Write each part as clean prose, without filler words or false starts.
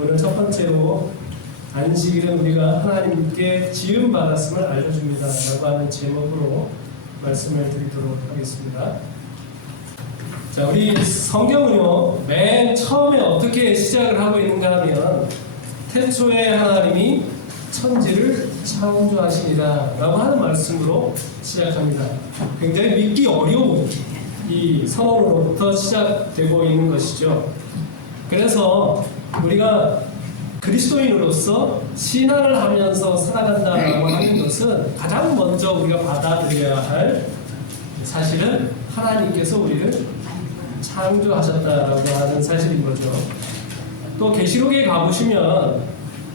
오늘 첫 번째로 안식일은 우리가 하나님께 지음 받았음을 알려줍니다 라고 하는 제목으로 말씀을 드리도록 하겠습니다. 자, 우리 성경은요, 맨 처음에 어떻게 시작을 하고 있는가 하면 태초에 하나님이 천지를 창조하시니라 라고 하는 말씀으로 시작합니다. 굉장히 믿기 어려운 이 선언으로부터 시작되고 있는 것이죠. 그래서 우리가 그리스도인으로서 신앙을 하면서 살아간다라고 하는 것은 가장 먼저 우리가 받아들여야 할 사실은 하나님께서 우리를 창조하셨다라고 하는 사실인 거죠. 또 계시록에 가보시면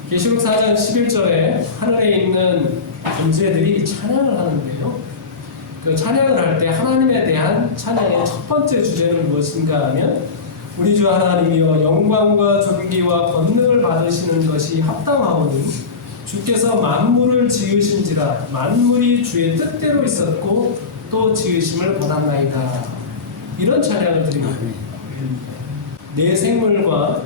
계시록 4장 11절에 하늘에 있는 존재들이 찬양을 하는데요. 그 찬양을 할 때 하나님에 대한 찬양의 첫 번째 주제는 무엇인가 하면 우리 주 하나님이여 영광과 존귀와 권능을 받으시는 것이 합당하오니 주께서 만물을 지으신지라 만물이 주의 뜻대로 있었고 또 지으심을 받았나이다. 이런 찬양을 드립니다. 내 생물과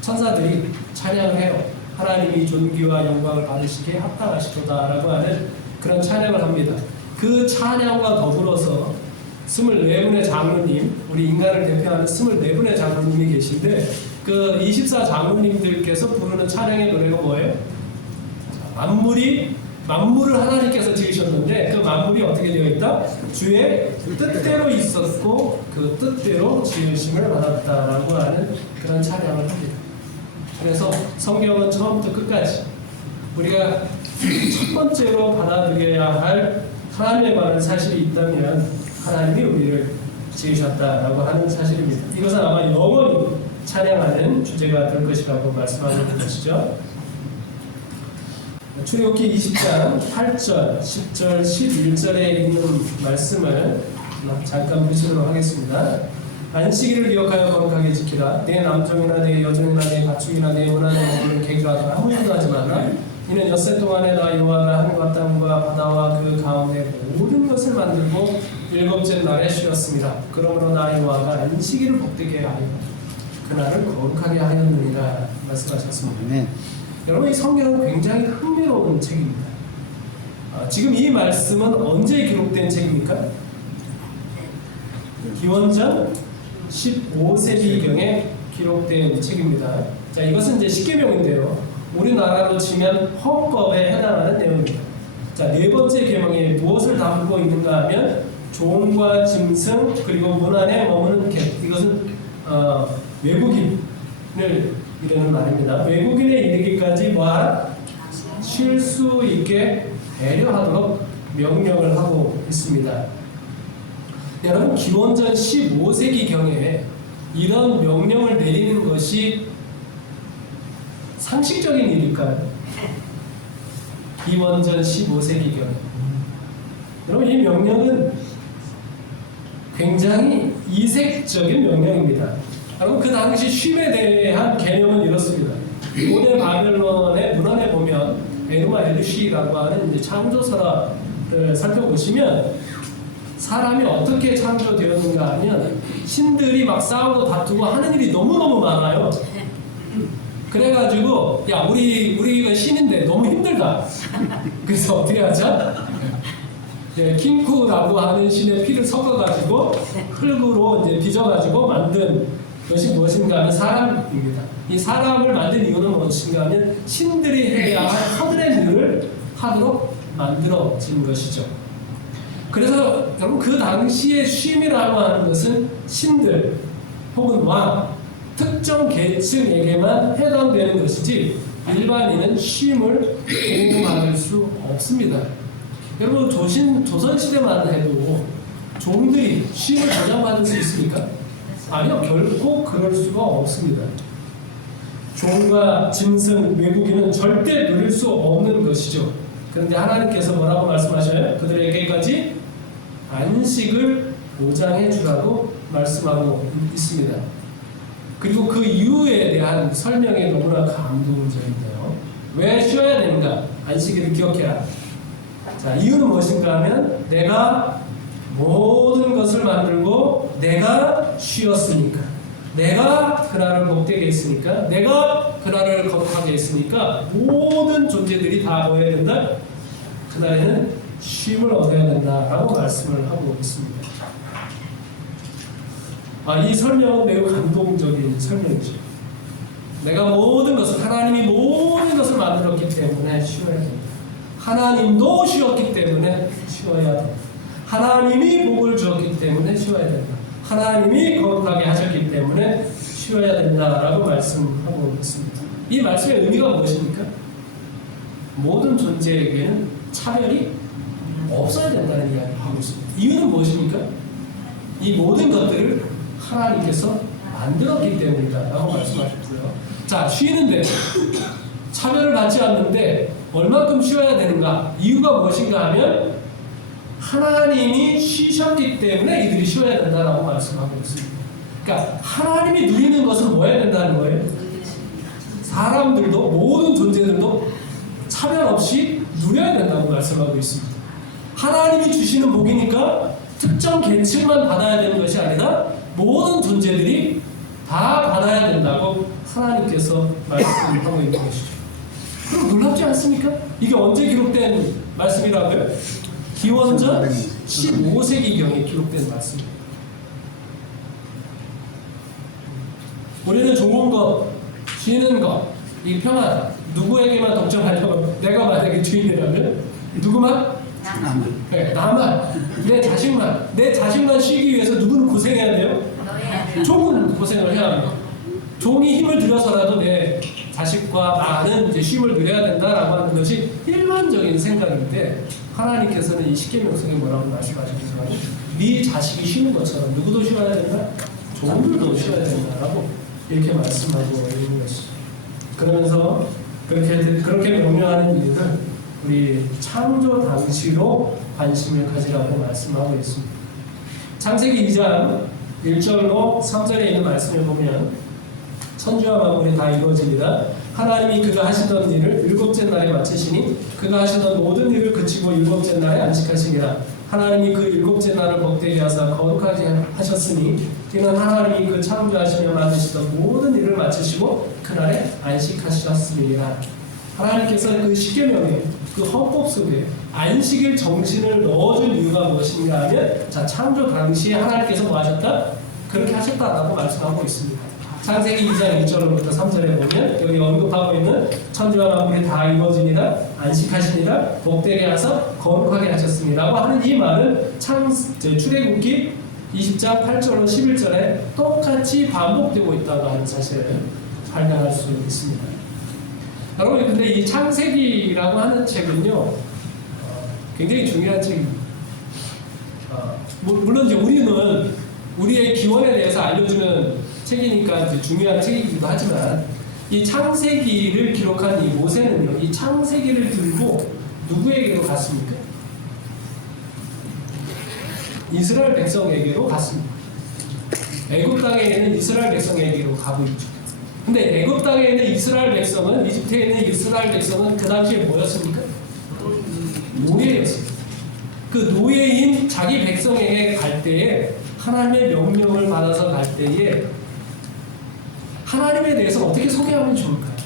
천사들이 찬양을 해요. 하나님이 존귀와 영광을 받으시기에 합당하시도다 라고 하는 그런 찬양을 합니다. 그 찬양과 더불어서 24분의 장로님, 우리 인간을 대표하는 24분의 장로님이 계신데 그 24장로님들께서 부르는 찬양의 노래가 뭐예요? 만물을 하나님께서 지으셨는데 그 만물이 어떻게 되어 있다? 주의 뜻대로 있었고 그 뜻대로 지으심을 받았다라고 하는 그런 찬양을 합니다. 그래서 성경은 처음부터 끝까지 우리가 첫 번째로 받아들여야 할 하나님에 관한 사실이 있다면 하나님이 우리를 지으셨다라고 하는 사실입니다. 이것은 아마 영원히 찬양하는 주제가 될 것이라고 말씀하는 것이죠. 출애굽기 20장 8절, 10절, 11절에 있는 말씀을 잠깐 보시도록 하겠습니다. 안식일을 기억하여 거룩하게 지키라. 내 남종이나 내 여종이나 내 가축이나 내 문안에 머무는 객이라도 아무 일도 하지 말라. 이는 엿새 동안에 나 여호와가 하늘과 땅과 바다와 그 가운데 모든 것을 만들고 일곱째 날에 쉬었습니다. 그러므로 나 여호와가 안식일을 복되게 하여 그날을 거룩하게 하였느니라 말씀하셨습니다. 네. 여러분, 이 성경은 굉장히 흥미로운 책입니다. 지금 이 말씀은 언제 기록된 책입니까? 기원전 15세기경에 기록된 책입니다. 자, 이것은 이제 십계명인데요. 우리나라로 치면 헌법에 해당하는 내용입니다. 자, 네 번째 계명이 무엇을 담고 있는가 하면 종과 짐승 그리고 문 안에 머무는 객. 이것은 외국인을 이르는 말입니다. 외국인에 이르기까지 쉴 수 있게 배려하도록 명령을 하고 있습니다. 여러분, 기원전 15세기경에 이런 명령을 내리는 것이 상식적인 일일까요? 기원전 15세기경에. 여러분, 이 명령은 굉장히 이색적인 명령입니다. 여러분, 그 당시 쉼에 대한 개념은 이렇습니다. 고대 바벨론의 문헌에 보면 에누마 엘루시라고 하는 이제 창조설화를 살펴보시면 사람이 어떻게 창조되었는가 하면 신들이 막 싸우고 다투고 하는 일이 너무너무 많아요. 그래가지고 야 우리가 신인데 너무 힘들다. 그래서 어떻게 하자? 킹쿠라고 하는 신의 피를 섞어가지고 흙으로 이제 빚어가지고 만든 것이 무엇인가 하면 사람입니다. 이 사람을 만든 이유는 무엇인가 하면 신들이 해야 할 하늘의 일을 하도록 만들어진 것이죠. 그래서 여러분, 그 당시에 쉼이라고 하는 것은 신들 혹은 왕, 특정 계층에게만 해당되는 것이지 일반인은 쉼을 공급받을 수 없습니다. 여러분, 조선시대만 해도 종들이 쉼을 보장받을 수 있습니까? 아니요, 결코 그럴 수가 없습니다. 종과 짐승, 외국인은 절대 누릴 수 없는 것이죠. 그런데 하나님께서 뭐라고 말씀하셔요? 그들에게까지 안식을 보장해 주라고 말씀하고 있습니다. 그리고 그 이유에 대한 설명이 너무나 감동적인데요. 왜 쉬어야 되는가? 안식일을 기억해라. 자, 이유는 무엇인가 하면 내가 모든 것을 만들고 내가 쉬었으니까. 내가 그날을 복되게 했으니까, 내가 그날을 거룩하게 했으니까 모든 존재들이 다 뭐 해야 된다? 그날에는 쉼을 얻어야 된다라고 말씀을 하고 있습니다. 이 설명은 매우 감동적인 설명이죠. 내가 모든 것을, 하나님이 모든 것을 만들었기 때문에 쉬어야 된다. 하나님도 쉬었기 때문에 쉬어야 된다. 하나님이 복을 주었기 때문에 쉬어야 된다. 하나님이 거룩하게 하셨기 때문에 쉬어야 된다라고 말씀하고 있습니다. 이 말씀의 의미가 무엇입니까? 모든 존재에게는 차별이 없어야 된다는 이야기를 하고 있습니다. 이유는 무엇입니까? 이 모든 것들을 하나님께서 만들었기 때문이다라고 말씀하셨고요. 자, 쉬는데 차별을 받지 않는데 얼마큼 쉬어야 되는가? 이유가 무엇인가 하면 하나님이 쉬셨기 때문에 이들이 쉬어야 된다라고 말씀하고 있습니다. 그러니까 하나님이 누리는 것은 뭐 해야 된다는 거예요? 사람들도, 모든 존재들도 차별 없이 누려야 된다고 말씀하고 있습니다. 하나님이 주시는 복이니까 특정 계층만 받아야 되는 것이 아니라 모든 존재들이 다 받아야 된다고 하나님께서 말씀하고 있는 것이죠. 그럼 놀랍지 않습니까? 이게 언제 기록된 말씀이라고요? 기원전 15세기경에 기록된 말씀입니다. 우리는 좋은 것, 쉬는 것, 이 평안, 누구에게만 독점하려고, 내가 만약에 주인이라면 누구만? 네, 나만, 내 자식만 쉬기 위해서 누구는 고생해야 돼요? 종은 고생을 해야 합니다. 종이 힘을 들여서라도 내 자식과 나는 이제 쉼을 누려야 된다라고 하는 것이 일반적인 생각인데, 하나님께서는 이 십계명성에 뭐라고 말씀하셨냐면 네 자식이 쉬는 것처럼 누구도 쉬어야 된다? 종들도 쉬어야 된다라고 이렇게 말씀하고 있는 것이죠. 그러면서 그렇게 명령하는 이유는 우리 창조 당시로 관심을 가지라고 말씀하고 있습니다. 창세기 2장 1절로 3절에 있는 말씀을 보면 천지와 만물이 다 이루어지니라. 하나님이 그가 하시던 일을 일곱째 날에 마치시니 그가 하시던 모든 일을 그치고 일곱째 날에 안식하시니라. 하나님이 그 일곱째 날을 복되게 하사 거룩하게 하셨으니 이는 하나님이 그 창조하시며 만드시던 모든 일을 마치시고 그날에 안식하셨음이니라. 하나님께서 그 십계명에, 그 헌법 속에 안식일 정신을 넣어준 이유가 무엇인가 하면, 자, 창조 당시에 하나님께서 뭐 하셨다? 그렇게 하셨다라고 말씀하고 있습니다. 창세기 2장 1절부터 3절에 보면 여기 언급하고 있는 천지와 만물이 다 이루어지니라, 안식하시니라, 복되게 하사 거룩하게 하셨습니다라고 하는 이 말은 출애굽기 20장 8절로 11절에 똑같이 반복되고 있다고 하는 사실을 발견할 수 있습니다. 여러분, 근데 이 창세기라고 하는 책은요, 굉장히 중요한 책입니다. 물론 이제 우리는 우리의 기원에 대해서 알려주는 책이니까 이제 중요한 책이기도 하지만, 이 창세기를 기록한 이 모세는요, 이 창세기를 들고 누구에게로 갔습니까? 이스라엘 백성에게로 갔습니다. 애굽 땅에 있는 이스라엘 백성에게로 가고 있죠. 근데 애굽 땅에 있는 이스라엘 백성은, 이집트에 있는 이스라엘 백성은 그 당시에 뭐였습니까? 노예였습니다. 그 노예인 자기 백성에게 갈 때에, 하나님의 명령을 받아서 갈 때에 하나님에 대해서 어떻게 소개하면 좋을까요?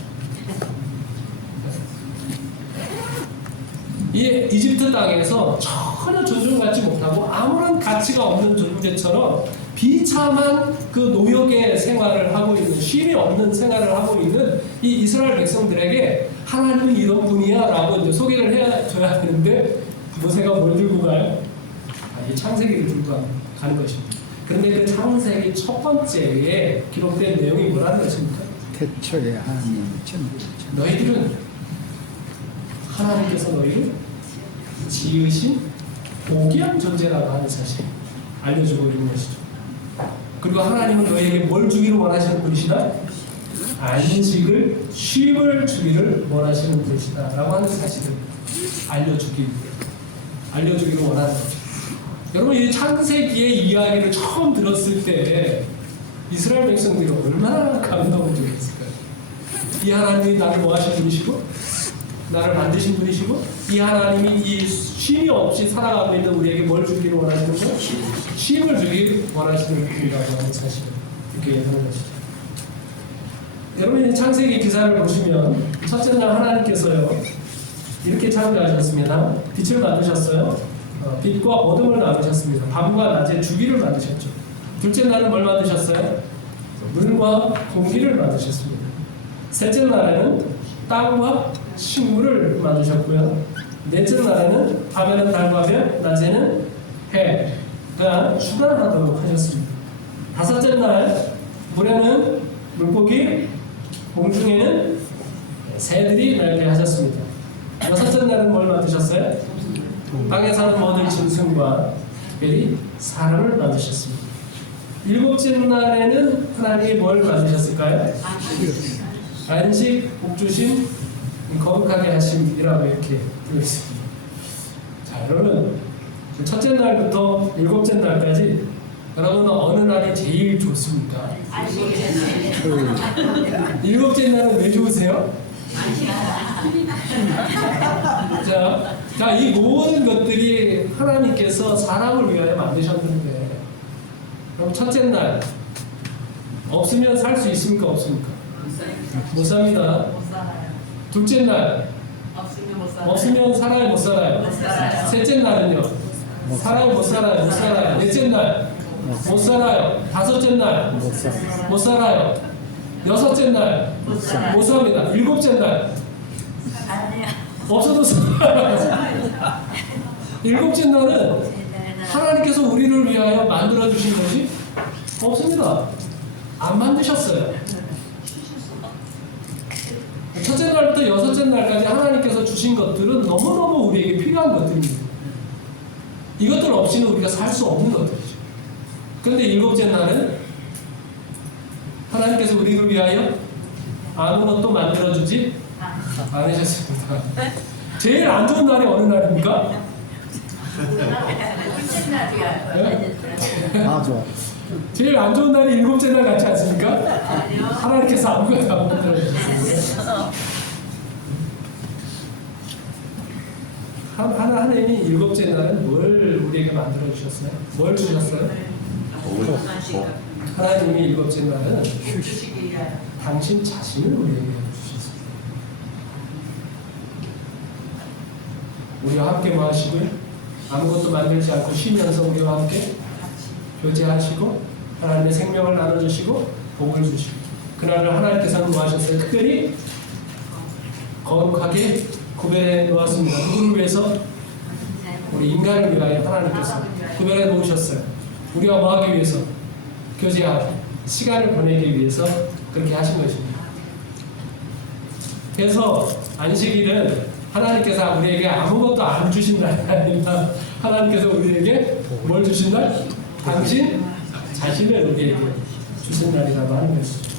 이 이집트 땅에서 전혀 존중받지 못하고 아무런 가치가 없는 존재처럼 비참한 그 노역의 생활을 하고 있는, 쉼이 없는 생활을 하고 있는 이 이스라엘 백성들에게 하나님은 이런 분이야 라고 이제 소개를 해줘야 되는데, 모세가 뭘 들고 가요? 이 창세기를 들고 가는 것입니다. 그런데 그 창세기 첫 번째에 기록된 내용이 뭐라는 것입니까? 태초에 하나님이 천지를 너희들은 하나님께서 너희를 지으신 고귀한 존재라고 하는 사실 알려주고 있는 것이죠. 그리고 하나님은 너희에게 뭘 주기를 원하시는 분이시다? 안식을, 쉼을 주기를 원하시는 분이시다 라고 하는 사실을 알려주기를 원하는 거죠. 여러분, 이 창세기의 이야기를 처음 들었을 때 이스라엘 백성들이 얼마나 감동을 주겠을까요? 이 하나님이 나를 뭐 하신 분이시고, 나를 만드신 분이시고, 이 하나님이 이 쉼이 없이 살아가고 있는 우리에게 뭘 주기를 원하시는 거예요? 쉼을 주기를 원하시는 분이라고 하는 사실을 이렇게 하는 것이죠. 여러분이 창세기 기사를 보시면 첫째 날 하나님께서요 이렇게 창조하셨습니다. 빛을 만드셨어요. 빛과 어둠을 나누셨습니다. 밤과 낮의 주기를 만드셨죠. 둘째 날은 뭘 만드셨어요? 물과 공기를 만드셨습니다. 셋째 날에는 땅과 식물을 만드셨고요. 넷째 날에는 밤에는 달과 별, 낮에는 해가 주관하도록 하셨습니다. 다섯째 날 물에는 물고기, 공중에는 새들이 날게 하셨습니다. 여섯째 날은 뭘 만드셨어요? 땅에 사는 모든 짐승과 특별히 사람을 만드셨습니다. 일곱째 날에는 하나님이 뭘 만드셨을까요? 안식, 복주심, 거룩하게 하심이라고 이렇게 되어 있습니다. 자, 여러분 첫째 날부터 일곱째 날까지 여러분 어느 날이 제일 좋습니까? 일곱째 날은 왜 좋으세요? 자, 이 모든 것들이 하나님께서 사람을 위하여 만드셨는데 그럼 첫째 날 없으면 살 수 있습니까? 없습니까? 못 삽니다. 둘째 날 없으면 살아요? 못 살아요? 셋째 날은요? 살아요? 못 살아요? 못 살아요. 넷째 날 못 살아요. 다섯째 날 못 살아요. 여섯째 날 못 삽니다. 일곱째 날 없어도 살아요. 일곱째 날은 하나님께서 우리를 위하여 만들어 주신 것이 없습니다. 안 만드셨어요. 첫째 날부터 여섯째 날까지 하나님께서 주신 것들은 너무너무 우리에게 필요한 것들입니다. 이것들 없이는 우리가 살 수 없는 것들이죠. 그런데 일곱째 날은 하나님께서 우리를 위하여 아무것도 만들어주지 않으셨습니다. 제일 안 좋은 날이 어느 날입니까? 네? 맞아. 제일 안 좋은 날이 일곱째 날 같지 않습니까? 하나님께서 아무것도 안 만들어주셨어요. 하나님이 일곱째 날은 뭘 우리에게 만들어 주셨어요? 뭘 주셨어요? 하나님이 일곱째 날은 당신 자신을 우리에게 주셨어요. 우리와 함께 뭐 하시고요? 아무것도 만들지 않고 쉬면서 우리와 함께 교제하시고 하나님의 생명을 나눠주시고 복을 주시고 그날을 하나님께서는 뭐 하셨어요? 특별히 거룩하게 구별해 놓았습니다. 누구를 위해서? 우리 인간을 위하여 하나님께서 구별해 놓으셨어요. 우리가 뭐 하기 위해서? 교제하고 시간을 보내기 위해서 그렇게 하신 것입니다. 그래서 안식일은 하나님께서 우리에게 아무것도 안 주신 날이 아니라 하나님께서 우리에게 뭘 주신 날? 당신 자신을 우리에게 주신 날이라고 하는 것이죠.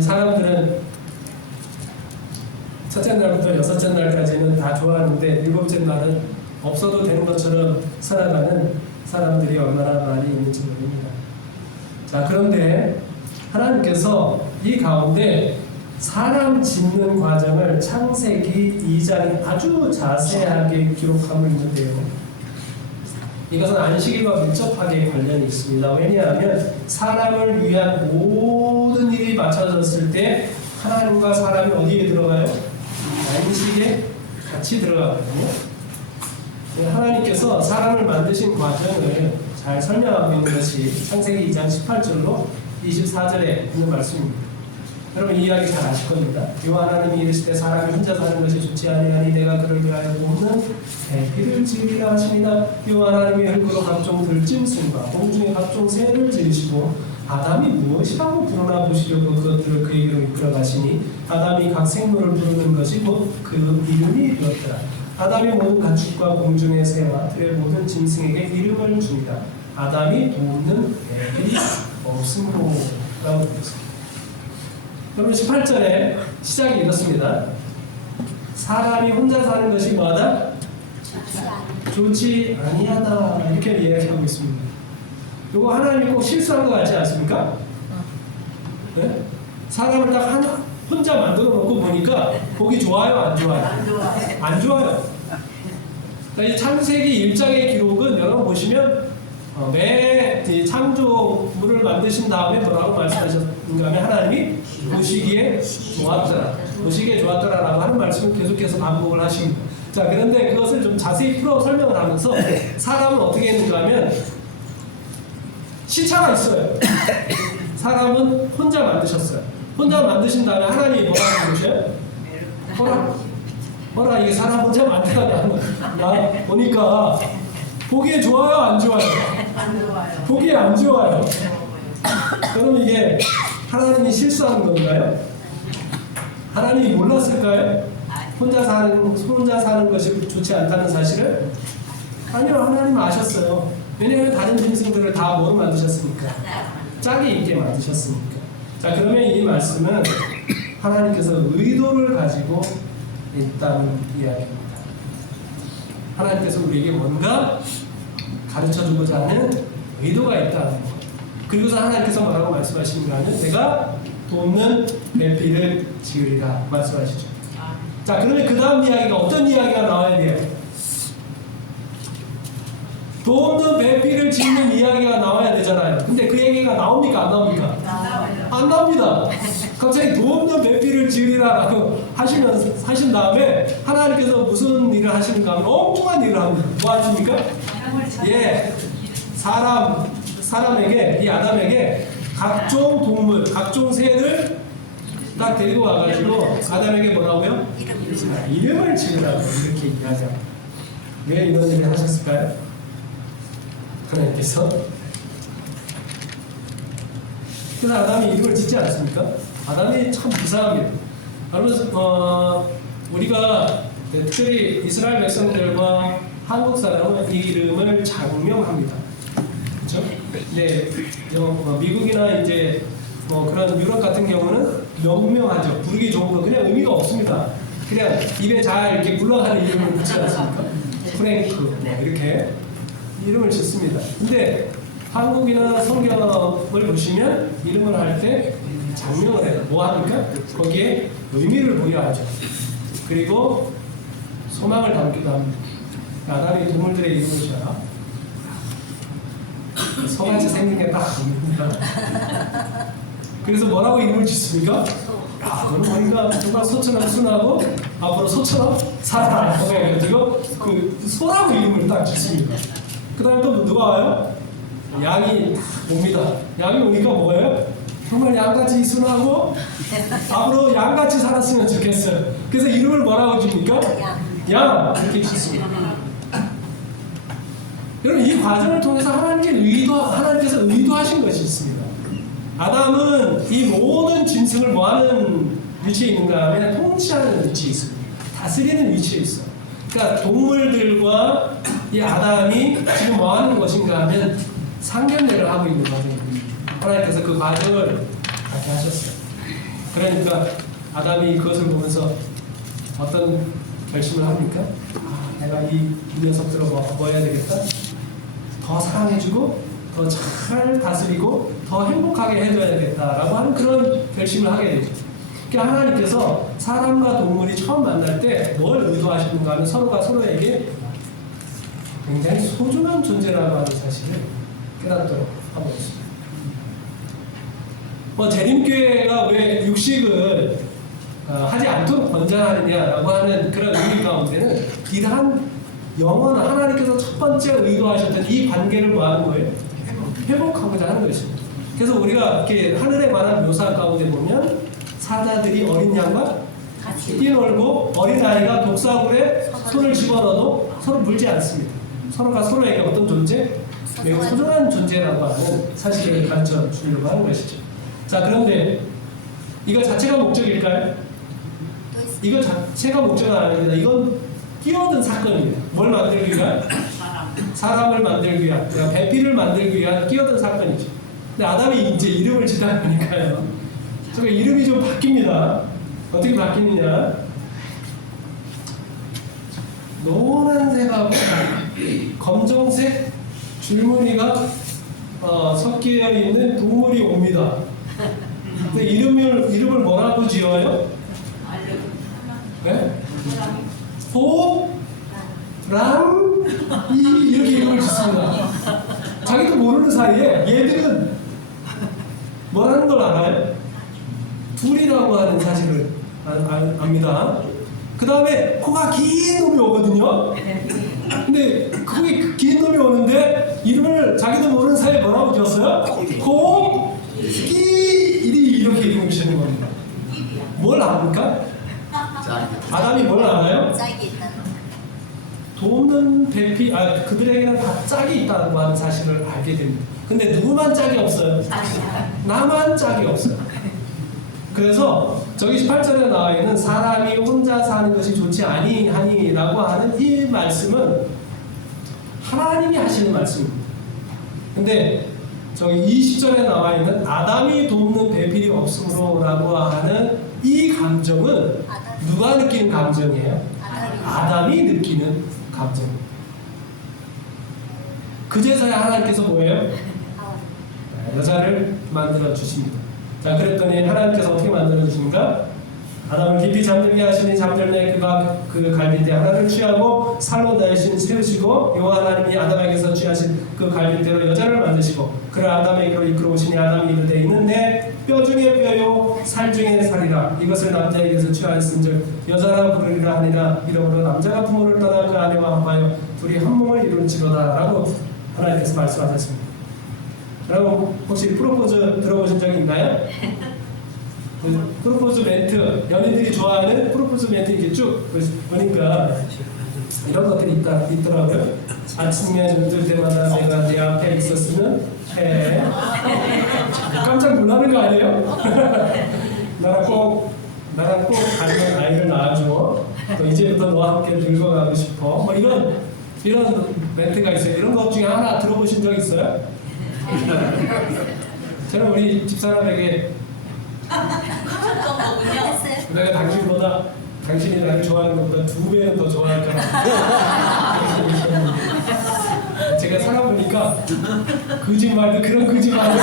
사람들은 첫째 날부터 여섯째 날까지는 다 좋아하는데 일곱째 날은 없어도 되는 것처럼 살아가는 사람들이 얼마나 많이 있는지 모릅니다. 자, 그런데 하나님께서 이 가운데 사람 짓는 과정을 창세기 2장에 아주 자세하게 기록하고 있는데요. 이것은 안식일과 밀접하게 관련이 있습니다. 왜냐하면 사람을 위한 모든 일이 맞춰졌을 때 하나님과 사람이 어디에 들어가요? 안식에 같이 들어가거든요. 하나님께서 사람을 만드신 과정을 잘 설명하고 있는 것이 창세기 2장 18절로 24절에 있는 말씀입니다. 여러분 이 이야기 잘 아실 겁니다. 여호와 하나님이 이르시되 사람이 혼자 사는 것이 좋지 아니하니 내가 그를 위하여 돕는 대비를 지으리라 하시니라. 여호와 하나님이 흙으로 각종 들짐승과 공중의 각종 새를 지으시고 아담이 무엇이라고 부르나 보시려고 그것들을 그에게로 이끌어 가시니 아담이 각 생물을 부르는 것이 곧 그 이름이 되었더라. 아담이 모든 가축과 공중의 새와 들의 모든 짐승에게 이름을 줍니다. 아담이 돕는 애들이 없음으로 라고 되어 있습니다. 여러분 18절에 시작이 이렇습니다. 사람이 혼자 사는 것이 뭐하다? 좋지 아니하다 이렇게 이야기하고 있습니다. 이거 하나님이 꼭 실수한 것 같지 않습니까? 네? 사람을 딱 혼자 만들어 놓고 보니까 보기 좋아요? 안 좋아요? 안 좋아요. 이 창세기 1장의 기록은 여러분 보시면 매 창조물을 만드신 다음에 뭐라고 말씀하셨는가 하면 하나님이 보시기에 좋았더라. 보시기에 좋았더라라고 하는 말씀을 계속해서 반복을 하십니다. 자, 그런데 그것을 좀 자세히 풀어 설명을 하면서 사람은 어떻게 했는가 하면 시차가 있어요. 사람은 혼자 만드셨어요. 혼자 만드신 다음에 하나님이 뭐라고 그러셔요? 뭐라 이게 사람 혼자 만들어야 나 보니까 보기에 좋아요, 안 좋아요? 안 좋아요. 보기에 안 좋아요. 그럼 이게 하나님이 실수한 건가요? 하나님이 몰랐을까요? 혼자 사는 것이 좋지 않다는 사실을? 아니요, 하나님 아셨어요. 왜냐하면 다른 짐승들을 다 뭘 만드셨으니까? 짝이 있게 만드셨으니까. 자, 그러면 이 말씀은 하나님께서 의도를 가지고 있다는 이야기입니다. 하나님께서 우리에게 뭔가 가르쳐주고자 하는 의도가 있다는 것. 그리고서 하나님께서 뭐라고 말씀하시는가 하면 내가 돕는 배필을 지으리라 말씀하시죠. 자, 그러면 그 다음 이야기가 어떤 이야기가 나와야 돼요? 돕는 배필을 짓는 이야기가 나와야 되잖아요. 근데 그 얘기가 나옵니까? 안 나옵니까? 안 나옵니다. 갑자기 돕는 배필을 지으리라라고 하신 다음에 하나님께서 무슨 일을 하시는가 하면 엉뚱한 일을 합니다. 뭐 하십니까? 예, 사람에게, 이 아담에게 각종 동물, 각종 새를 딱 데리고 와가지고 아담에게 뭐라고요? 이름을 지으라고 이렇게 이야기합니다. 왜 이런 일을 하셨을까요? 하나님께서. 그래서 아담이 이름을 짓지 않습니까? 아담이 참 이상합니다. 여러분, 우리가 특별히 이스라엘 백성들과 한국 사람은 이 이름을 장명합니다. 그렇죠? 네, 미국이나 이제 그런 유럽 같은 경우는 명명하죠. 부르기 좋은 거 그냥 의미가 없습니다. 그냥 입에 잘 이렇게 굴러가는 이름을 붙이지 않습니까? 프랭크 이렇게 이름을 짓습니다. 근데 한국이나 성경을 보시면 이름을 할 때 장명을 해요. 뭐 합니까? 거기에 의미를 부여하죠. 그리고 소망을 담기도 합니다. 아담이 동물들의 이름을 지어라. 소같이 생긴 게 딱 보입니다. 그래서 뭐라고 이름을 짓습니까? 너는 보니까 누가 소처럼 순하고 앞으로 소처럼 살아라. 해가지고 그 소라고 이름을 딱 짓습니다. 그 다음에 또 누가 와요? 양이 옵니다. 양이 오니까 뭐예요? 정말 양같이 순하고 앞으로 양같이 살았으면 좋겠어요. 그래서 이름을 뭐라고 줍니까? 양 이렇게 짓습니다. 여러분, 이 과정을 통해서 하나님께서 의도하신 것이 있습니다. 아담은 이 모든 짐승을 뭐하는 위치에 있는가 하면 통치하는 위치에 있습니다. 다스리는 위치에 있어요. 그러니까 동물들과 이 아담이 지금 뭐하는 것인가 하면 상견례를 하고 있는 과정입니다. 하나님께서 그 과정을 그렇게 하셨어요. 그러니까 아담이 그것을 보면서 어떤 결심을 합니까? 내가 이 녀석들을 뭐 해야 되겠다? 더 사랑해주고 더 잘 다스리고 더 행복하게 해줘야겠다라고 하는 그런 결심을 하게 되죠. 그러니까 하나님께서 사람과 동물이 처음 만날 때 뭘 의도하시는가 하면 서로가 서로에게 굉장히 소중한 존재라고 하는 사실을 깨닫도록 하고 있습니다. 재림교회가 왜 육식을 하지 않도록 권장하느냐라고 하는 그런 의미 가운데는 이러한 영원한 하나님께서 첫 번째 의도하셨던 이 관계를 뭐 하는 거예요? 회복하고자 하는 것입니다. 그래서 우리가 이렇게 하늘에 관한 묘사 가운데 보면 사자들이 어린 양과 뛰놀고 어린아이가 독사굴에 손을 집어넣어도 서로 물지 않습니다. 서로가 서로에게 어떤 존재? 매우 소중한 존재라고 하는 사실을 가르쳐 주려고 하는 것이죠. 자, 그런데 이거 자체가 목적일까요? 이거 자체가 목적은 아닙니다. 이건 끼어든 사건입니다. 뭘 만들기 위한? 사람을 만들기 위한, 배필을 만들기 위한 끼어든 사건이죠. 근데 아담이 이제 이름을 짓다 보니까요. 저게 이름이 좀 바뀝니다. 어떻게 바뀌느냐? 노란색하고 검정색 줄무늬가 섞여 있는 동물이 옵니다. 근데 이름을 뭐라고 지어요? 네? 이렇게 이름을 짓습니다. 자기도 모르는 사이에 얘들은 뭐라는 걸 알아요? 둘이라고 하는 사실을 압니다. 그 다음에 코가 긴 놈이 오거든요. 근데 그게 긴 놈이 오는데 이름을 자기도 모르는 사이에 뭐라고 지었어요? 코끼리 이렇게 이름을 지는 겁니다. 뭘 압니까? 아담이 뭘 알아요? 짝이 있다는 돕는 배필, 그들에게는 다 짝이 있다고 하는 사실을 알게 됩니다. 근데 누구만 짝이 없어요? 나만 짝이 없어요. 그래서 저기 18절에 나와 있는 사람이 혼자 사는 것이 좋지 아니하니라고 하는 이 말씀은 하나님이 하시는 말씀입니다. 근데 저기 20절에 나와 있는 아담이 돕는 배필이 없으므로라고 하는 이 감정은 누가 느끼는 감정이에요? 아담이 느끼는 감정입니다. 그제서야 하나님께서 뭐예요? 여자를 만들어 주십니다. 자, 그랬더니 하나님께서 어떻게 만들어 주십니까? 아담을 깊이 잠들게 하시니 잠들매 그가 그 갈빗대 하나를 취하고 살로 대신 세우시고 여호와 하나님이 아담에게서 취하신 그 갈빗대로 여자를 만드시고 그를 아담에게로 이끌어 오시니 아담이 이르되 있는데 뼈 중에 뼈요 살 중에 살이라 이것을 남자에게서 취하였은즉 여자라 부르리라 하니라 이러므로 남자가 부모를 떠나 그 아내와 합하여 둘이 한 몸을 이룰지로다 라고 하나님께서 말씀하셨습니다. 여러분 혹시 프로포즈 들어보신 적이 있나요? 프로포즈 멘트, 연인들이 좋아하는 프로포즈 멘트 이렇게 쭉 보니까 이런 것들이 있더라고요. 아침에 눈 뜰 때마다 내가 내 앞에 있었으면 해. 깜짝 놀라는 거 아니에요? 나랑 꼭 닮은 아이를 낳아줘. 또 이제부터 너와 함께 늙어가고 싶어. 뭐 이런 멘트가 있어요. 이런 것 중에 하나 들어보신 적 있어요? 저는 우리 집사람에게 내가 당신이 나를 좋아하는 것보다 2배는 더 좋아할 거라. 제가 살아보니까 거짓말도 그런 거짓말도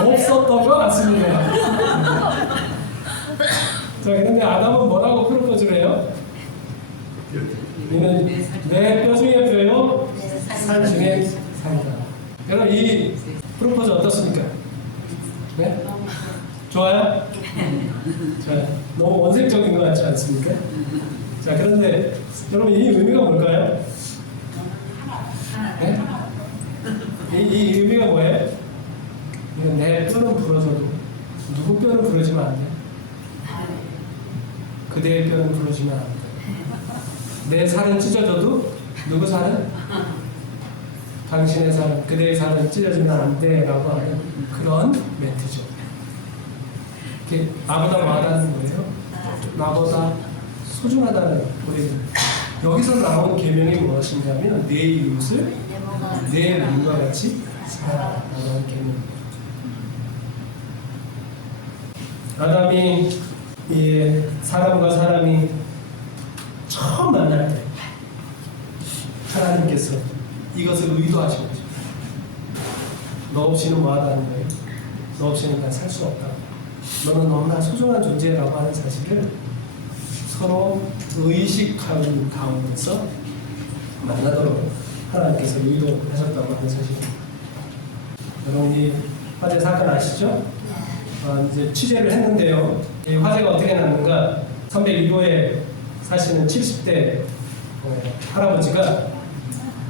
없었던 것 같습니다. 자, 그런데 아담은 뭐라고 프로포즈를 해요? 이는 내 뼈 중에 뼈요 살 중에 살이다. 여러분 이 프로포즈 어떻습니까? 네? 좋아요? 좋아요. 너무 원색적인 것 같지 않습니까? 자, 그런데 여러분 이 의미가 뭘까요? 네? 이 의미가 뭐예요? 내 뼈는 부러져도 누구 뼈는 부러지면 안 돼. 그대의 뼈는 부러지면 안 돼. 내 살은 찢어져도 누구 살은? 당신의 살, 그대의 살은 찢어지면 안 돼라고 하는 그런 멘트죠. 이렇게 나보다 많다는 거예요. 나보다 소중하다는 우리 여기서 나온 계명이 무엇인가면 내 이웃을 내 몸과 같이 살아라는 계명입니다. 아담이 이 사람과 사람이 처음 만날 때 하나님께서 이것을 의도하신 거죠. 너 없이는 뭐하다는 거예요? 너 없이는 난 살 수 없다. 너는 너무나 소중한 존재라고 하는 사실을 서로 의식하는 가운데서 만나도록 하나님께서 의도하셨다고 하는 사실입니다. 여러분이 화재 사건 아시죠? 이제 취재를 했는데요. 이 화재가 어떻게 났는가? 302호에 사시는 70대 할아버지가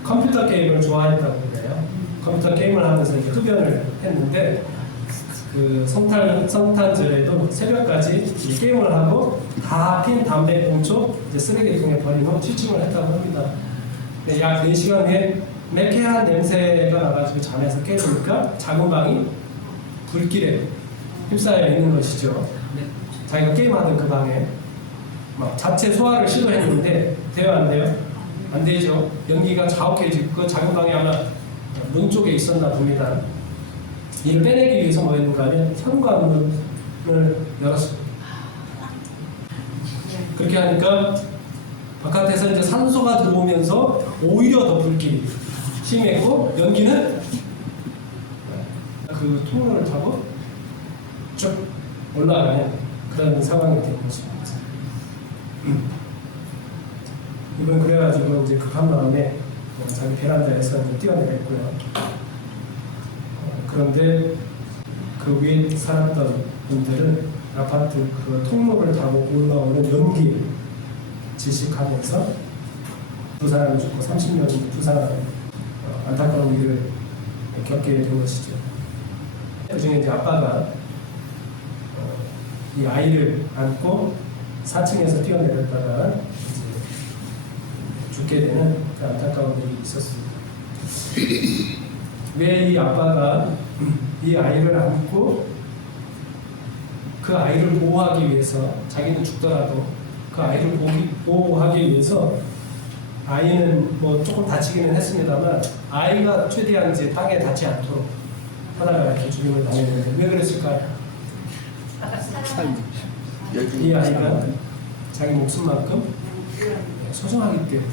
컴퓨터 게임을 좋아했다고 그래요. 컴퓨터 게임을 하면서 이제 흡연을 했는데 그 성탄절에도 새벽까지 게임을 하고 다 핀 담배 봉초 이제 쓰레기통에 버린 후 취침을 했다고 합니다. 약 4시간 후에 매캐한 냄새가 나가지고 잠에서 깨니까 작은 방이 불길에 휩싸여 있는 것이죠. 자기가 게임하던 그 방에 막 자체 소화를 시도했는데 돼요, 안 돼요? 안 되죠. 연기가 자욱해지고 그 작은 방에 아마 문 쪽에 있었나 봅니다. 이를 빼내기 위해서 뭐 했는가 하면 현관문을 열었습니다. 그렇게 하니까 바깥에서 이제 산소가 들어오면서 오히려 더 불길이 심했고 연기는 그 통로를 타고 쭉 올라가는 그런 상황이 된 것입니다. 이번 그래가지고 이제 급한 마음에 자기 베란다에서 이제 뛰어내렸고요. 그런데 그 위에 살았던 분들은 아파트 그 통로를 타고 올라오는 연기 질식하면서 두 사람이 죽고 30명이 부상하는 안타까운 일을 겪게 된 것이죠. 그중에 이제 아빠가 이 아이를 안고 4층에서 뛰어내렸다가 이제 죽게 되는 그 안타까운 일이 있었습니다. 왜 이 아빠가 이 아이를 안고 그 아이를 보호하기 위해서, 자기는 죽더라도 그 아이를 보호하기 위해서, 아이는 뭐 조금 다치기는 했습니다만 아이가 최대한 이제 땅에 닿지 않도록 하다가 이렇게 죽임을 당했는데 왜 그랬을까요? 이 아이가 자기 목숨만큼 소중하기 때문에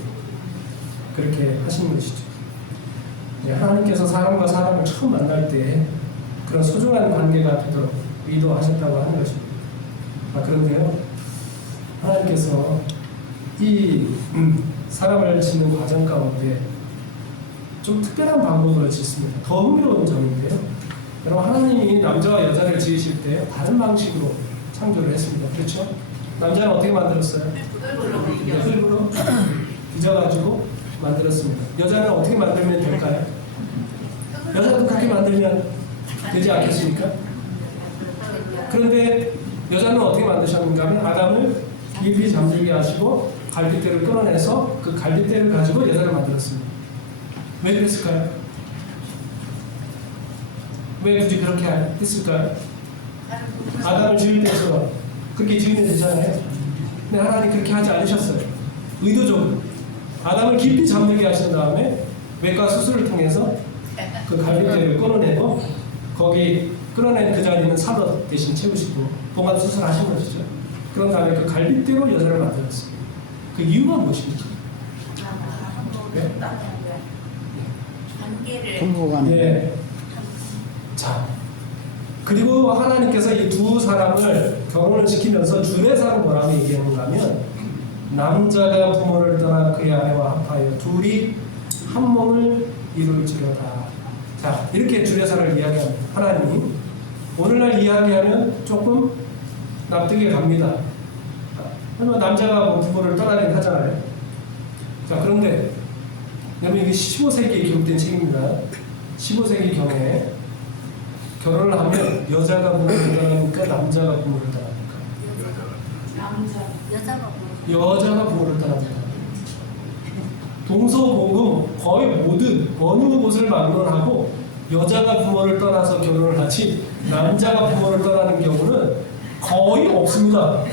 그렇게 하시는 것이죠. 하나님께서 사람과 사람을 처음 만날 때 그런 소중한 관계가 되도록 의도하셨다고 하는 것입니다. 그런데요, 하나님께서 이 사람을 짓는 과정 가운데 좀 특별한 방법으로 짓습니다. 더 흥미로운 점인데요, 여러분, 하나님이 남자와 여자를 지으실 때 다른 방식으로 창조를 했습니다. 그렇죠? 남자는 어떻게 만들었어요? 흙으로 빚어가지고 만들었습니다. 여자는 어떻게 만들면 될까요? 여자도 그렇게 만들면 되지 않겠습니까? 그런데 여자는 어떻게 만드셨는가 하면 아담을 깊이 잠들게 하시고 갈빗대를 끊어내서 그 갈빗대를 가지고 여자를 만들었습니다. 왜 그랬을까요? 왜 굳이 그렇게 했을까요? 아담을 지을 때처럼 그렇게 지으면 되잖아요. 근데 하나님 그렇게 하지 않으셨어요. 의도적으로 아담을 깊이 잠들게 하신 다음에 외과 수술을 통해서 그 갈빗대를 끊어내고 거기 끊어낸 그 자리는 산업 대신 채우시고 봉합 수술하신 것이죠. 그런 다음에 그 갈빗대로 여자를 만들었어요. 그 이유가 무엇입니까? 네? 부부간. 네. 자, 그리고 하나님께서 이 두 사람을 결혼을 시키면서 주례사는 뭐라고 얘기하는가 하면, 남자가 부모를 떠나 그의 아내와 합하여 둘이 한 몸을 이룰지로다. 자, 이렇게 주례사를 이야기합니다. 하나님이 오늘날 이야기하면 조금 납득이 갑니다. 하지만 남자가 뭐 부모를 떠나긴 하잖아요. 자, 그런데 여러분, 이게 15세기에 기록된 책입니다. 15세기 경에 결혼을 하면 여자가 부모를 떠나니까 남자가 부모를 떠납니까? 여자가 부모를 떠납니다. 동서고금 거의 모든 어느 곳을 막론하고 여자가 부모를 떠나서 결혼을 하지 남자가 부모를 떠나는 경우는 거의 없습니다.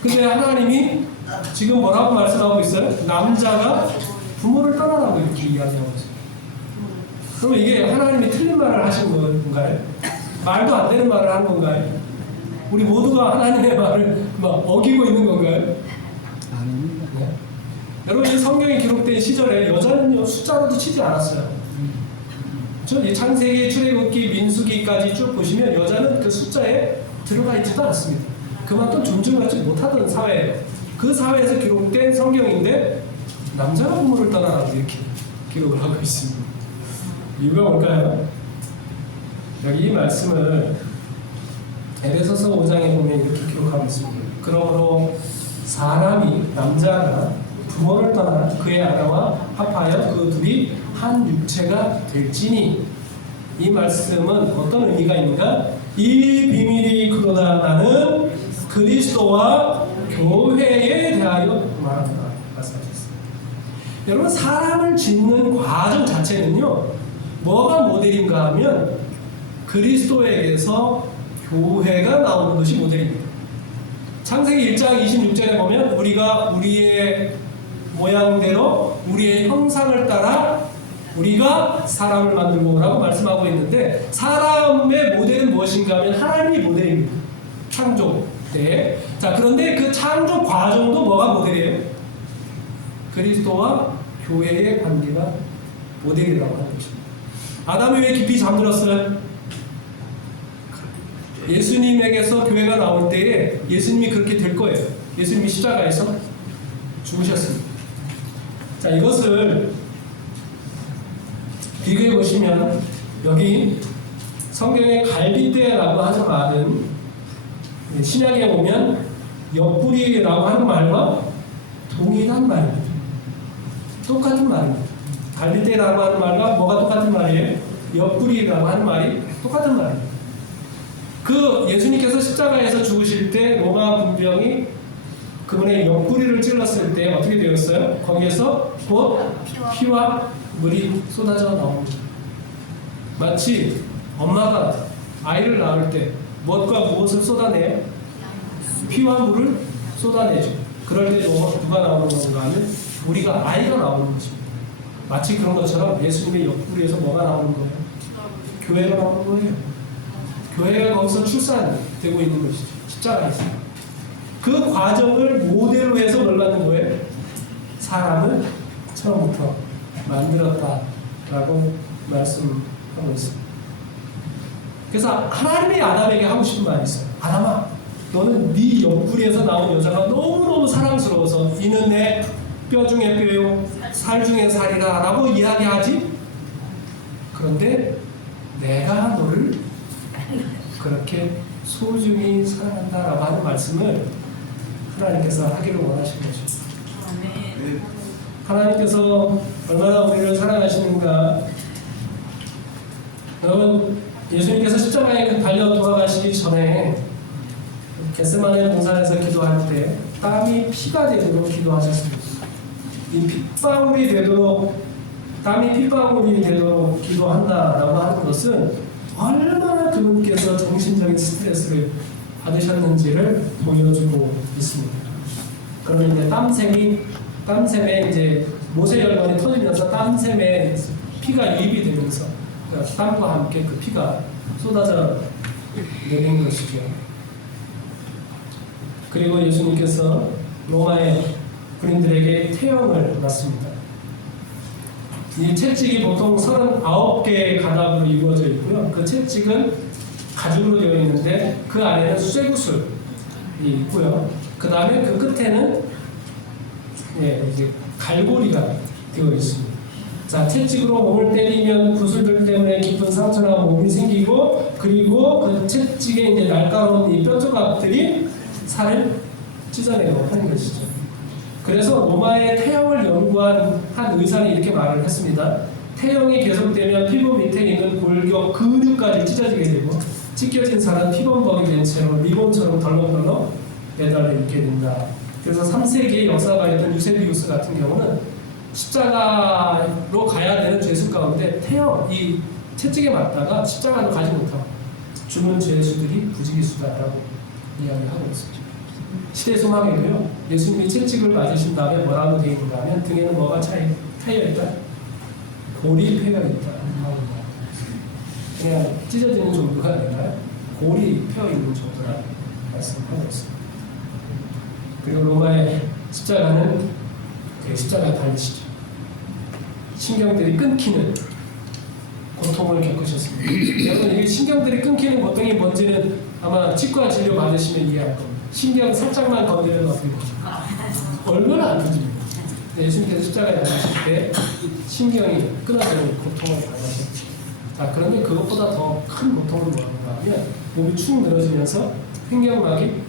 근데 하나님이 지금 뭐라고 말씀하고 있어요? 남자가 부모를 떠나라고 이렇게 이야기하고 있어요. 그럼 이게 하나님이 틀린 말을 하신 건가요? 말도 안 되는 말을 한 건가요? 우리 모두가 하나님의 말을 막 어기고 있는 건가요? 아닙니다. 네. 여러분, 이 성경에 기록된 시절에 여자는요 숫자로도 치지 않았어요. 이 창세기, 출애굽기, 민수기까지 쭉 보시면 여자는 그 숫자에 들어가 있지도 않습니다. 그만큼 존중을 하지 못하던 사회예요. 그 사회에서 기록된 성경인데 남자가 부모를 떠나라고 이렇게 기록을 하고 있습니다. 이유가 뭘까요? 여기 이 말씀을 에베소서 5장에 보면 이렇게 기록하고 있습니다. 그러므로 사람이, 남자가 부모를 떠나 그의 아내와 합하여 그 둘이 한 육체가 될지니, 이 말씀은 어떤 의미가 있는가? 이 비밀이 그로다 나는 그리스도와 교회에 대하여 말한다 말씀하셨습니다. 여러분, 사람을 짓는 과정 자체는요 뭐가 모델인가 하면 그리스도에게서 교회가 나오는 것이 모델입니다. 창세기 1장 26절에 보면 우리가 우리의 모양대로 우리의 형상을 따라 우리가 사람을 만들고 라고 말씀하고 있는데, 사람의 모델은 무엇인가 하면 하나님이 모델입니다. 창조 때. 자, 그런데 그 창조 과정도 뭐가 모델이에요? 그리스도와 교회의 관계가 모델이라고 하는 것입니다. 아담이 왜 깊이 잠들었어요? 예수님에게서 교회가 나올 때에 예수님이 그렇게 될 거예요. 예수님이 십자가에서 죽으셨습니다. 자, 이것을 비교해 보시면 여기 성경의 갈빗대라고 하는 말은 신약에 보면 옆구리라고 하는 말과 동일한 말입니다. 똑같은 말입니다. 갈빗대라고 하는 말과 뭐가 똑같은 말이에요? 옆구리라고 하는 말이 똑같은 말입니다. 그 예수님께서 십자가에서 죽으실 때 로마 군병이 그분의 옆구리를 찔렀을 때 어떻게 되었어요? 거기에서 곧 피와 물이 쏟아져 나옵니다. 마치 엄마가 아이를 낳을 때 무엇과 무엇을 쏟아내요? 피와 물을 쏟아내죠. 그럴 때 누가 나오는 건가 하면 우리가 아이가 나오는 것입니다. 마치 그런 것처럼 예수님의 옆구리에서 뭐가 나오는 거예요? 교회가 나오는 거예요. 교회가 거기서 출산되고 있는 것이죠. 십자가에서. 그 과정을 모델로 해서 뭘 받는 거예요? 사람을 처음부터 만들었다라고 말씀하고 있습니다. 그래서 하나님이 아담에게 하고 싶은 말이 있어요. 아담아, 너는 네 옆구리에서 나온 여자가 너무너무 사랑스러워서 이는 내 뼈 중에 뼈요 살 중에 살이라 라고 이야기하지. 그런데 내가 너를 그렇게 소중히 사랑한다라고 하는 말씀을 하나님께서 하기를 원하시는 거죠. 하나님께서 얼마나 우리를 사랑하시는가. 여러분, 예수님께서 십자가에 달려 돌아가시기 전에 겟세마네 동산에서 기도할 때 땀이 피가 되도록 기도하셨습니다. 이 핏방울이 되도록, 땀이 핏방울이 되도록 기도한다라고 하는 것은 얼마나 그분께서 정신적인 스트레스를 받으셨는지를 보여주고 있습니다. 그러면 이제 땀샘에 이제 모세혈관이 터지면서 땀샘에 피가 유입이 되면서 그러니까 땀과 함께 그 피가 쏟아져 내린 것이죠. 그리고 예수님께서 로마의 군인들에게 태형을 맞습니다. 이 채찍이 보통 39개의 가닥으로 이루어져 있고요. 그 채찍은 가죽으로 되어 있는데 그 안에는 쇠구슬이 있고요. 그 다음에 그 끝에는 이제 갈고리가 되어 있습니다. 자, 채찍으로 몸을 때리면 구슬들 때문에 깊은 상처나 몸이 생기고, 그리고 그 채찍에 이제 날카로운 이 뼈조각들이 살을 찢어내고 하는 것이죠. 그래서 로마의 태형을 연구한 한 의사는 이렇게 말을 했습니다. 태형이 계속되면 피부 밑에 있는 골격 근육까지 찢어지게 되고, 찢겨진 살은 피범벅이 된 채로 리본처럼 덜렁덜렁 매달려 있게 된다. 그래서 3세기의 역사가 있던 유세비우스 같은 경우는 십자가로 가야 되는 죄수 가운데 태형, 이 채찍에 맞다가 십자가도 가지 못하고 죽은 죄수들이 부지기수다라고 이야기하고 있습니다. 시대 소망에도요, 예수님이 채찍을 맞으신 다음에 뭐라고 되어 있는가 하면 등에는 뭐가 차여있다? 골이 펴여 있다. 그냥 찢어지는 정도가 아니라 골이 펴 있는 정도라고 말씀하고 있습니다. 그리고 로마의 십자가는 그 십자가 달리시죠. 신경들이 끊기는 고통을 겪으셨습니다. 여러분, 이 신경들이 끊기는 고통이 뭔지는 아마 치과 진료 받으시면 이해할 겁니다. 신경 살짝만 건드리면 어떻게 되죠? 얼마나 아프집니까? 예수님께서 십자가에 달리실 때 신경이 끊어지는 고통을 받으셨죠. 자, 그런데 그것보다 더 큰 고통은 뭐인가 하면 몸이 축 늘어지면서 횡격막이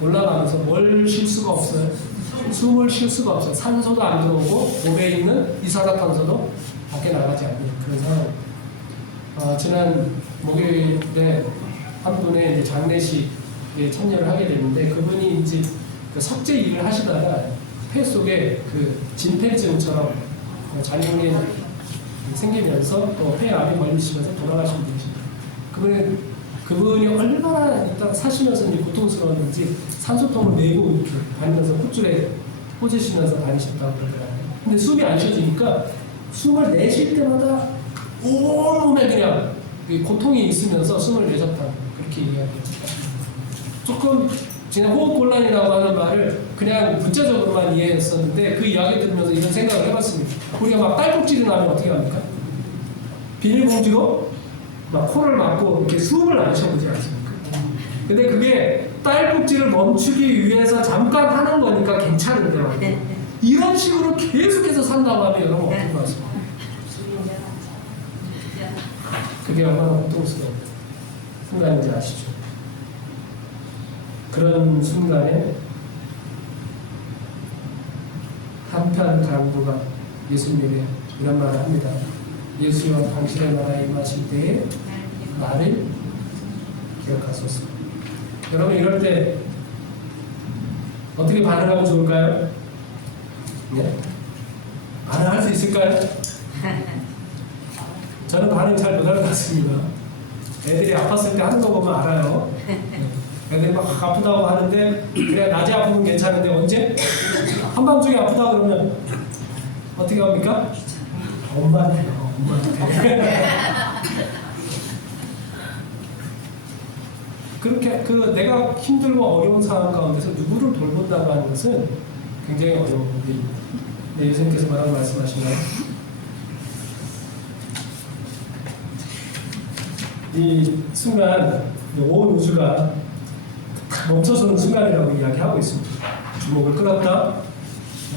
올라가면서 뭘 쉴 수가 없어요. 숨을 쉴 수가 없어요. 산소도 안 들어오고 몸에 있는 이산화탄소도 밖에 나가지 않는 그런 상황. 지난 목요일에 한 분의 이제 장례식에 참여를 하게 됐는데, 그분이 이제 그 석재 일을 하시다가 폐 속에 그 진폐증처럼 잔용이 생기면서 또 폐암이 걸리시면서 돌아가신 분이십니다. 그분이 얼마나 있다가 사시면서 이제 고통스러웠는지 산소통을 메고 이렇게 다니면서 콧줄에 꽂으시면서 다니셨다고 그러더라고요. 근데 숨이 안 쉬어지니까 숨을 내쉴 때마다 온몸에 그냥 고통이 있으면서 숨을 내셨다, 그렇게 이야기했습니다. 조금 그냥 호흡곤란이라고 하는 말을 그냥 문자적으로만 이해했었는데, 그 이야기 들으면서 이런 생각을 해봤습니다. 우리가 막 딸꾹질이 나면 어떻게 합니까? 비닐봉지로 막 코를 막고 이렇게 숨을 안 쉬어보지 않습니까? 근데 그게 딸꾹질을 멈추기 위해서 잠깐 하는 거니까 괜찮은데 말이에요. 이런 식으로 계속해서 산다고 하면 여러분 어떤 거 아십니까? 그게 얼마나 고통스러운 순간인지 아시죠? 그런 순간에 한편 강도가 예수님에게 이런 말을 합니다. 예수여 당신의 나라에 임하실 때에 나를 기억하소서. 여러분 이럴 때 어떻게 반응하면 좋을까요? 네? 반응할 수 있을까요? 저는 반응 잘 못할 것 같습니다. 애들이 아팠을 때 하는 거 보면 알아요. 애들이 막 아프다고 하는데 그래 낮에 아프면 괜찮은데 언제? 한밤중에 아프다 그러면 어떻게 합니까? 엄마한테요. 엄마한테. 그렇게 내가 힘들고 어려운 상황 가운데서 누구를 돌본다고 하는 것은 굉장히 어려운 일입니다. 네, 예수님께서 뭐라고 말씀하시나요? 이 순간 온 우주가 멈춰서는 순간이라고 이야기하고 있습니다. 주목을 끌었다.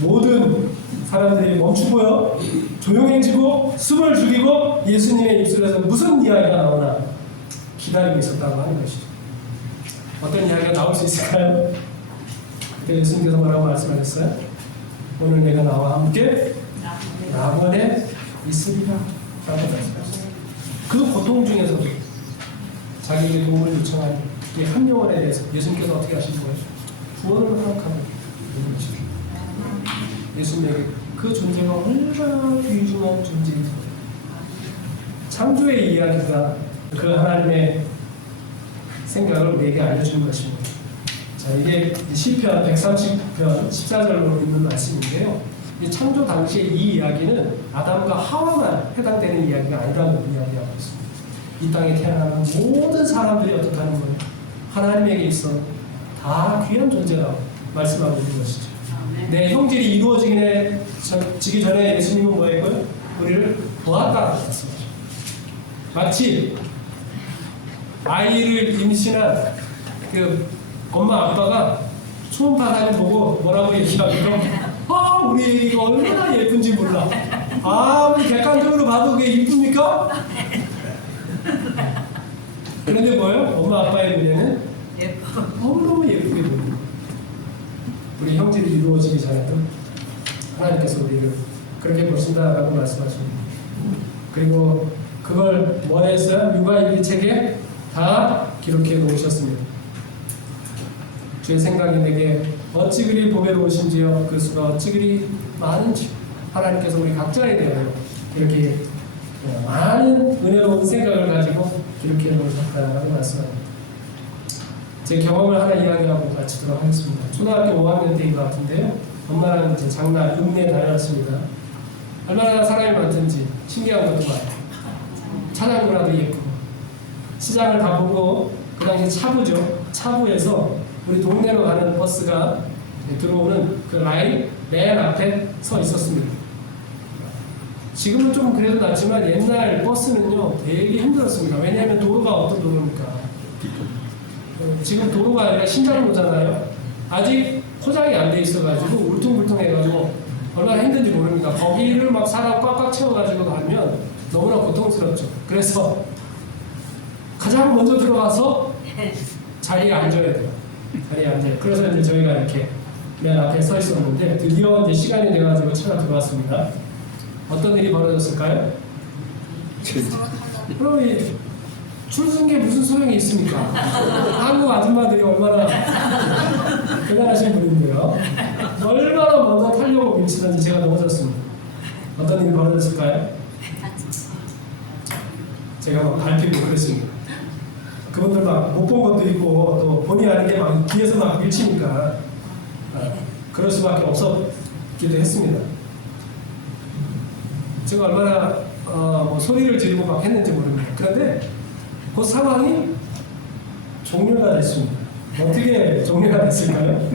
모든 사람들이 멈추고요. 조용해지고 숨을 죽이고 예수님의 입술에서 무슨 이야기가 나오나 기다리고 있었다고 하는 것이죠. 어떤 이야기가 나올 수 있을까요? 그때 예수님께서 뭐라고 말씀하셨어요? 오늘 내가 나와 함께 낙원에 있으리라 라고 말씀하셨어요. 그 고통 중에서도 자기에게 도움을 요청한 이 한 영혼에 대해서 예수님께서 어떻게 하신 거예요? 구원을 허락하는 것입니다. 예수님에게 그 존재가 얼마나 귀중한 존재인지 창조의 이야기가 그 하나님의 생각을 우리에게 알려주는 것입니다. 자, 이게 시편 130편 14절로 있는 말씀인데요. 이 창조 당시의 이 이야기는 아담과 하와만 해당되는 이야기가 아니라고 이야기하고 있습니다. 이 땅에 태어나는 모든 사람들이 어떻다는 거예요? 하나님에게 있어 다 귀한 존재라고 말씀하고 있는 것이죠. 내 형질이 이루어지기 전에 예수님은 뭐 했고요? 우리를 보았다고 말씀하죠. 마치 아이를 임신한 그 엄마 아빠가 초음파 사진 보고 뭐라고 얘기하면 우리 애기가 얼마나 예쁜지 몰라. 아무리 객관적으로 봐도 그게 이쁩니까? 그런데 뭐예요? 엄마 아빠의 눈에는 예뻐. 너무너무 예쁘게 보입니다. 우리 형질이 이루어지기 전에도 하나님께서 우리를 그렇게 보신다라고 말씀하십니다. 그리고 그걸 뭐 했어요? 육아일기 책에 다 기록해 놓으셨습니다. 주의 생각이 내게 어찌 그리 보배로우신지요 그 수가 어찌 그리 많은지 하나님께서 우리 각자에 대하여 이렇게 많은 은혜로운 생각을 가지고 기록해 놓으셨다라고 말씀합니다. 제 경험을 하나 이야기하고 마치도록 하겠습니다. 초등학교 5학년 때인 것 같은데요. 엄마랑 이제 장날 읍내에 다녔습니다. 얼마나 사람이 많든지 신기한 것도 많아요. 차장문화도 예쁘고 시장을 다 보고 그 당시 차부죠. 차부에서 우리 동네로 가는 버스가 들어오는 그 라인 맨 앞에 서 있었습니다. 지금은 좀 그래도 낫지만 옛날 버스는요 되게 힘들었습니다. 왜냐하면 도로가 어떤 도로입니까? 지금 도로가 아니라 신장로잖아요. 아직 포장이 안 돼 있어가지고 울퉁불퉁해가지고 얼마나 힘든지 모릅니다. 거기를 막 사람 꽉꽉 채워가지고 가면 너무나 고통스럽죠. 그래서 가장 먼저 들어가서 자리에 앉아야 돼요. 자리에 앉아요. 그래서 이제 저희가 이렇게 맨 앞에 서 있었는데 드디어 이제 시간이 돼가지고 차가 들어왔습니다. 어떤 일이 벌어졌을까요? 그럼 이 출승기에 무슨 소용이 있습니까? 한국 아줌마들이 얼마나 대단하신 분인데요. 얼마나 먼저 타려고 밀치는지 제가 넘어졌습니다. 어떤 일이 벌어졌을까요? 제가 막 밟히고 그랬습니다. 그분들 막 못 본 것도 있고 또 본의 아니게 막 뒤에서 막 밀치니까 그럴 수밖에 없었기도 했습니다. 제가 얼마나 뭐 소리를 지르고 막 했는지 모릅니다. 그런데 그 상황이 종료가 됐습니다. 어떻게 종료가 됐을까요?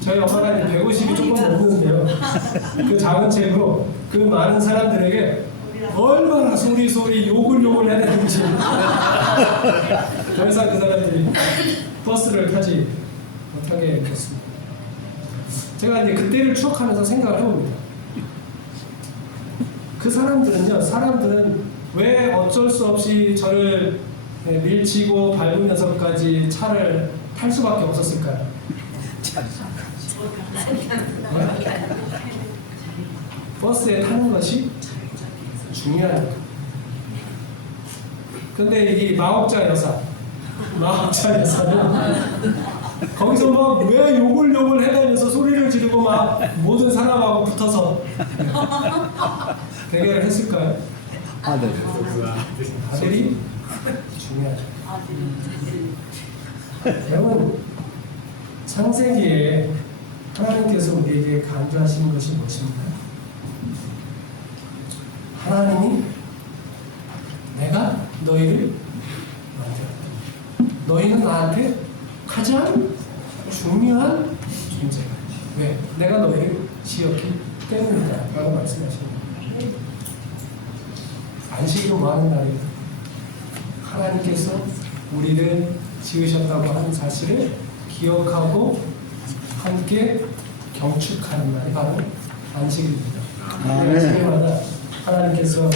저희 엄마가 150이 조금 넘는데요. 그 작은 책으로 그 많은 사람들에게 얼마나 소리 욕을 해야 되는지 더 이상 그 사람들이 버스를 타지 못하게 됐습니다. 제가 이제 그때를 추억하면서 생각을 해봅니다. 그 사람들은 왜 어쩔 수 없이 저를 밀치고 밟으면서까지 차를 탈 수밖에 없었을까요? 버스에 타는 것이 중요하니까. 근데 이 마옥자 여사는 거기서 막 왜 욕을 해다니면서 소리를 지르고 막 모든 사람하고 붙어서 대결을 했을까요? 아들이 중요하죠. 여러분, 창세기에 하나님께서 우리에게 강조하시는 것이 무엇입니까? 하나님이 내가 너희를 만들었다. 너희는 나한테 가장 중요한 존재다. 왜? 내가 너희를 지었기 때문이다 라고 말씀하십니다. 안식일은 뭐하는 날이에요? 하나님께서 우리를 지으셨다고 하는 사실을 기억하고 함께 경축하는 날이 바로 안식일입니다. 안식일마다 하나님께서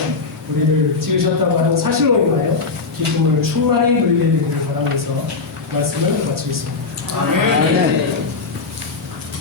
우리를 지으셨다고 하는 사실로 인하여 기쁨을 충만히 누리게 되기를 바라면서 말씀을 마치겠습니다. 아멘.